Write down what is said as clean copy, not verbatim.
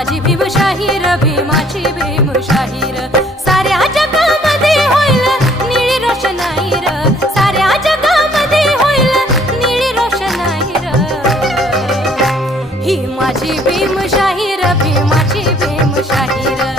माझी भीमशाही र भीमाची भीमशाही र साऱ्या जगामध्ये होईल निळी रोषणाई र साऱ्या जगामध्ये होईल निळी रोषणाई र ही माझी भीमशाही र भीमाची भीमशाही र